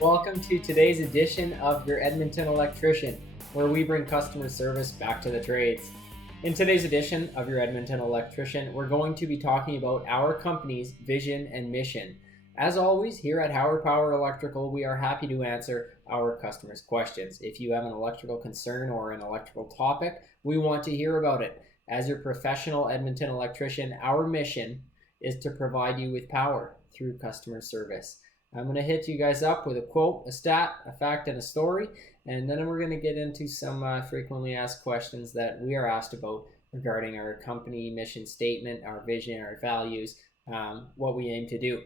Welcome to today's edition of your Edmonton Electrician, where we bring customer service back to the trades. In today's edition of your Edmonton Electrician, we're going to be talking about our company's vision and mission. As always, here at Hauer Power Electrical, we are happy to answer our customers' questions. If you have an electrical concern or an electrical topic, we want to hear about it. As your professional Edmonton electrician, our mission is to provide you with power through customer service. I'm going to hit you guys up with a quote, a stat, a fact, and a story, and then we're going to get into some frequently asked questions that we are asked about regarding our company mission statement, our vision, our values, what we aim to do.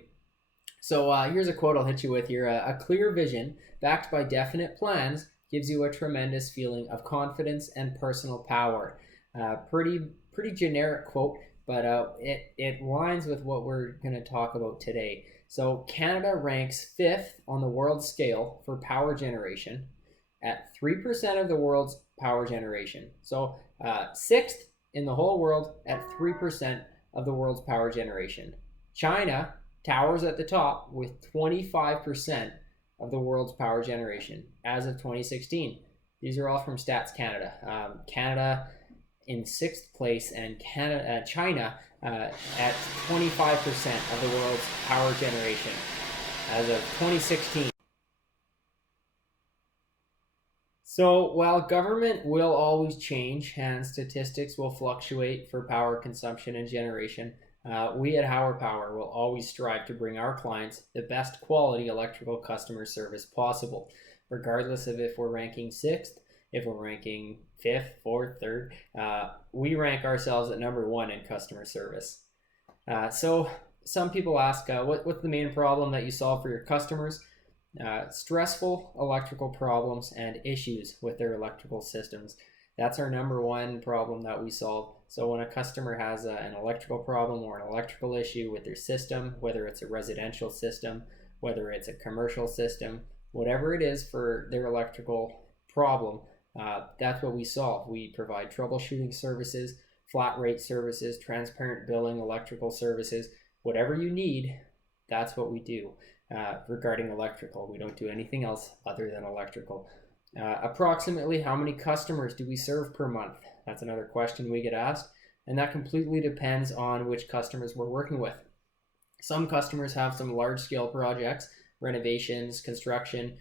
So here's a quote I'll hit you with here. A clear vision backed by definite plans gives you a tremendous feeling of confidence and personal power. Pretty generic quote, but it lines with what we're going to talk about today. So Canada ranks 5th on the world scale for power generation at 3% of the world's power generation. So 6th in the whole world at 3% of the world's power generation. China towers at the top with 25% of the world's power generation as of 2016. These are all from Stats Canada. Canada in 6th place, and China at 25% of the world's power generation as of 2016. So while government will always change and statistics will fluctuate for power consumption and generation, we at Hauer Power will always strive to bring our clients the best quality electrical customer service possible, regardless of if we're ranking 6th, if we're ranking 5th, 4th, 3rd. We rank ourselves at number 1 in customer service. So some people ask, what's the main problem that you solve for your customers? Stressful electrical problems and issues with their electrical systems. That's our number 1 problem that we solve. So when a customer has an electrical problem or an electrical issue with their system, whether it's a residential system, whether it's a commercial system, whatever it is for their electrical problem, that's what we solve. We provide troubleshooting services, flat rate services, transparent billing, electrical services, whatever you need. That's what we do regarding electrical. We don't do anything else other than electrical. Approximately how many customers do we serve per month? That's another question we get asked, and that completely depends on which customers we're working with. Some customers have some large-scale projects, renovations, construction.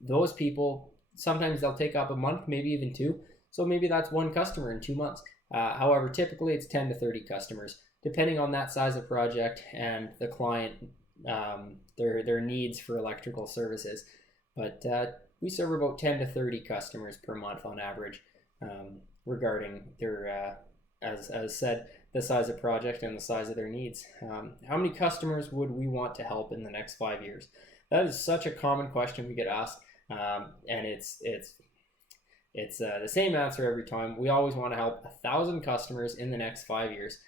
Those people, sometimes they'll take up a month, maybe even 2. So maybe that's 1 customer in 2 months. However, typically it's 10 to 30 customers, depending on that size of project and the client, their needs for electrical services. But we serve about 10 to 30 customers per month on average, regarding their, as said, the size of project and the size of their needs. How many customers would we want to help in the next 5 years? That is such a common question we get asked. And it's the same answer every time. We always want to help 1,000 customers in the next 5 years.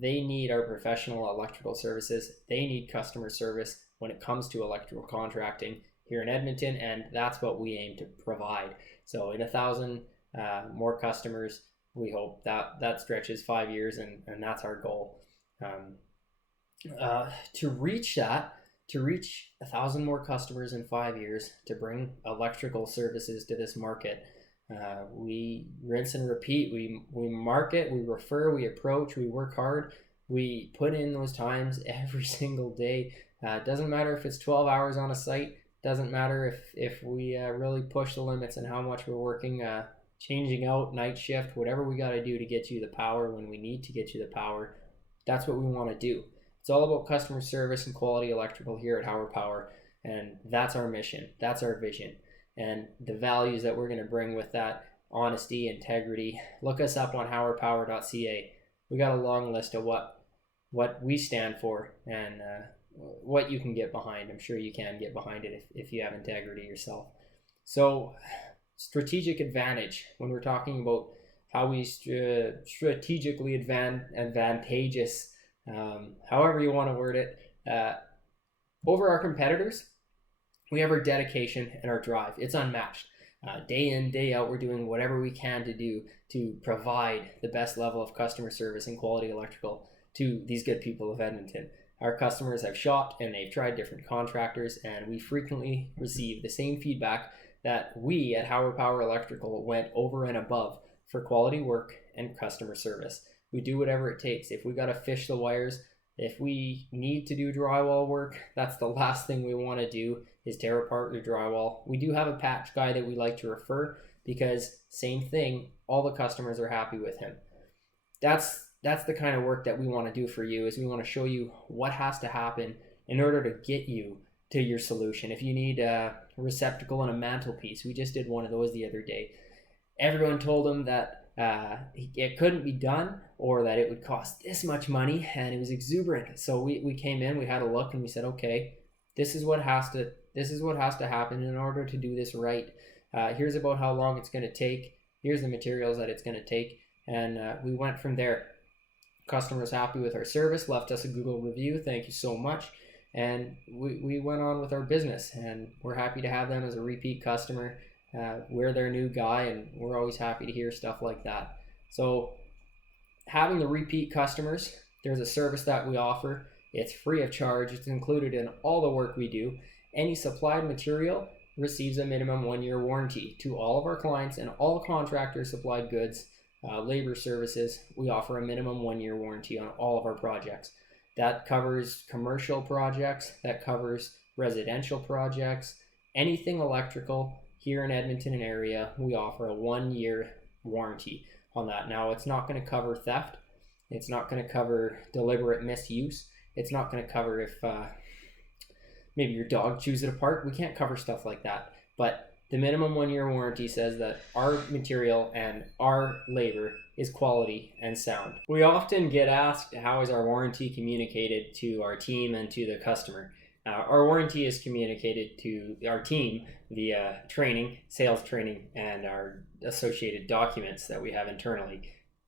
They need our professional electrical services. They need customer service when it comes to electrical contracting here in Edmonton, and that's what we aim to provide. So in 1,000 more customers, we hope that stretches 5 years, and that's our goal. To reach 1,000 more customers in 5 years, to bring electrical services to this market, we rinse and repeat. We market, we refer, we approach, we work hard. We put in those times every single day. Doesn't matter if it's 12 hours on a site. Doesn't matter if we really push the limits and how much we're working, changing out night shift, whatever we got to do to get you the power when we need to get you the power. That's what we want to do. It's all about customer service and quality electrical here at Hauer Power, and that's our mission. That's our vision, and the values that we're going to bring with that: honesty, integrity. Look us up on hauerpower.ca. We got a long list of what we stand for and what you can get behind. I'm sure you can get behind it if you have integrity yourself. So strategic advantage, when we're talking about how we strategically advantageous, however you want to word it, over our competitors, we have our dedication and our drive. It's unmatched. Day in, day out, we're doing whatever we can to do to provide the best level of customer service and quality electrical to these good people of Edmonton. Our customers have shopped and they've tried different contractors, and we frequently receive the same feedback that we at Hauer Power Electrical went over and above for quality work and customer service. We do whatever it takes. If we got to fish the wires, if we need to do drywall work, that's the last thing we want to do, is tear apart your drywall. We do have a patch guy that we like to refer, because same thing, all the customers are happy with him. That's the kind of work that we want to do for you, is we want to show you what has to happen in order to get you to your solution. If you need a receptacle and a mantelpiece, we just did one of those the other day. Everyone told him that it couldn't be done, or that it would cost this much money, and it was exuberant. So we came in, we had a look, and we said, okay, this is what has to happen in order to do this right. Here's about how long it's going to take. Here's the materials that it's going to take, and we went from there. Customers happy with our service, left us a Google review. Thank you so much. And we went on with our business, and we're happy to have them as a repeat customer. We're their new guy, and we're always happy to hear stuff like that. So having the repeat customers, there's a service that we offer. It's free of charge. It's included in all the work we do. Any supplied material receives a minimum 1-year warranty. To all of our clients and all contractor supplied goods, labor services, we offer a minimum 1-year warranty on all of our projects. That covers commercial projects, that covers residential projects, anything electrical. Here in Edmonton and area, we offer a 1-year warranty on that. Now, it's not going to cover theft. It's not going to cover deliberate misuse. It's not going to cover if maybe your dog chews it apart. We can't cover stuff like that. But the minimum 1-year warranty says that our material and our labor is quality and sound. We often get asked, how is our warranty communicated to our team and to the customer? Our warranty is communicated to our team via training, sales training, and our associated documents that we have internally.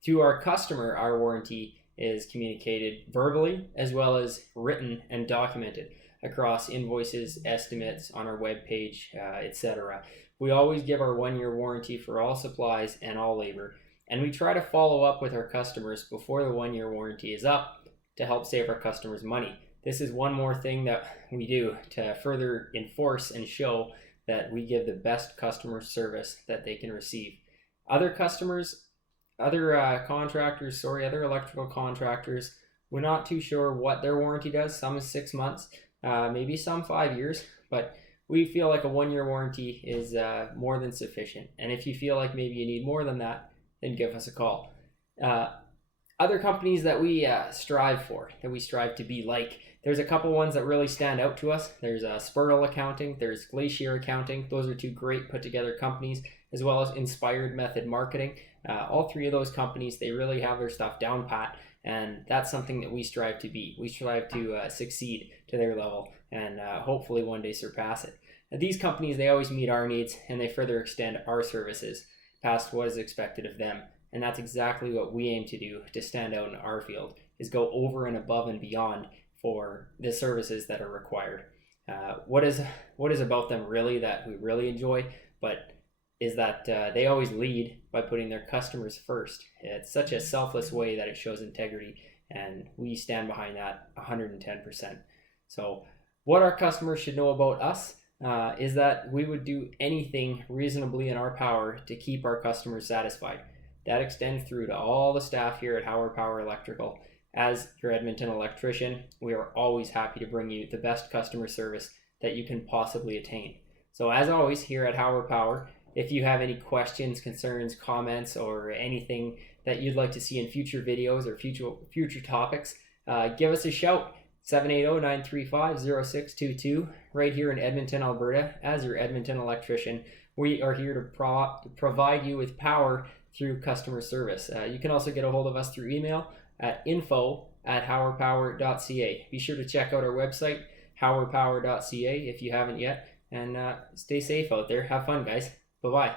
To our customer, our warranty is communicated verbally as well as written and documented across invoices, estimates, on our webpage, etc. We always give our 1-year warranty for all supplies and all labor, and we try to follow up with our customers before the 1-year warranty is up to help save our customers money. This is one more thing that we do to further enforce and show that we give the best customer service that they can receive. Other customers, other electrical contractors, we're not too sure what their warranty does. Some is 6 months, maybe some 5 years, but we feel like a 1-year warranty is more than sufficient. And if you feel like maybe you need more than that, then give us a call. Other companies that we strive for, that we strive to be like, there's a couple ones that really stand out to us. There's Spurtle Accounting, there's Glacier Accounting. Those are 2 great put together companies, as well as Inspired Method Marketing. All 3 of those companies, they really have their stuff down pat, and that's something that we strive to be. We strive to succeed to their level, and hopefully one day surpass it. These companies, they always meet our needs, and they further extend our services past what is expected of them. And that's exactly what we aim to do to stand out in our field, is go over and above and beyond for the services that are required. What is about them really that we really enjoy, but is that they always lead by putting their customers first. It's such a selfless way that it shows integrity, and we stand behind that 110%. So what our customers should know about us is that we would do anything reasonably in our power to keep our customers satisfied. That extends through to all the staff here at Hauer Power Electrical. As your Edmonton electrician, we are always happy to bring you the best customer service that you can possibly attain. So as always, here at Hauer Power, if you have any questions, concerns, comments, or anything that you'd like to see in future videos or future topics, give us a shout. 780-935-0622, right here in Edmonton, Alberta. As your Edmonton electrician, we are here to provide you with power through customer service. You can also get a hold of us through email at info@hauerpower.ca. Be sure to check out our website, hauerpower.ca, if you haven't yet, and stay safe out there. Have fun, guys. Bye-bye.